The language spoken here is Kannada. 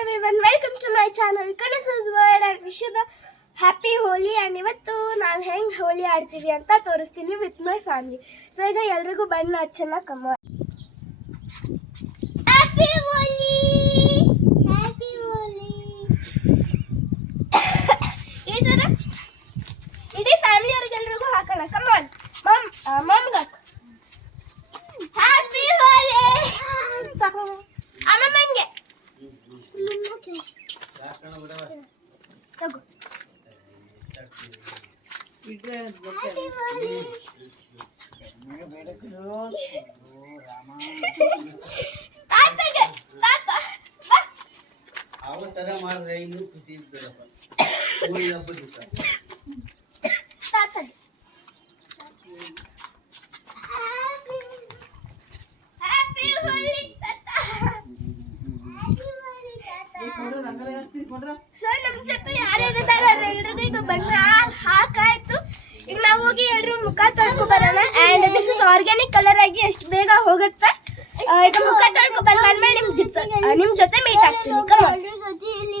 everyone, welcome to my channel Kanasa's World and wish you the happy Holi and ಇವತ್ತು ನಾವು ಹೆಂಗ್ ಹೋಲಿ ಆಡ್ತೀವಿ ಅಂತ ತೋರಿಸ್ತೀನಿ with my family. So ಈಗ ಎಲ್ಲರಿಗೂ ಬಣ್ಣ ಹಚ್ಚೋಣ come on. Happy Holi! Happy Holi! ಇದರ ಇಡೀ ಫ್ಯಾಮಿಲಿ ಅವರಿಗೆಲ್ಲರಿಗೂ ಹಾಕೋಣ come on. Mum ಗಾಕ Happy Holi! ಸಾಕು ಅಮ್ಮ ಮಂಗೆ ತಗೋ ಅವತರ ಮಾಡಿದ್ರೆ ಇನ್ನೂ ಖುಷಿ ಇರ್ತದಪ್ಪ ಹಬ್ಬದ ದಿವಸ ಸೊ ನಮ್ಮ ಜೊತೆ ಯಾರ್ಯಾರಿದ್ದಾರೆ ಅವರೆಲ್ಲರಿಗೂ ಈಗ ಬಣ್ಣ ಹಾಕಾಯ್ತು. ಈಗ ನಾವು ಹೋಗಿ ಎಲ್ಲರೂ ಮುಖ ತೊಳ್ಕೊ ಬರೋಣ. And this is organic colour ಆಗಿ ಎಷ್ಟು ಬೇಗ ಹೋಗುತ್ತೆ. ಈಗ ಮುಖ ತೊಳ್ಕೊ ಬಂದ್ಮೇಲೆ ನಿಮ್ಮ ಜೊತೆ ಮೀಟ್ ಆಗ್ತೀನಿ.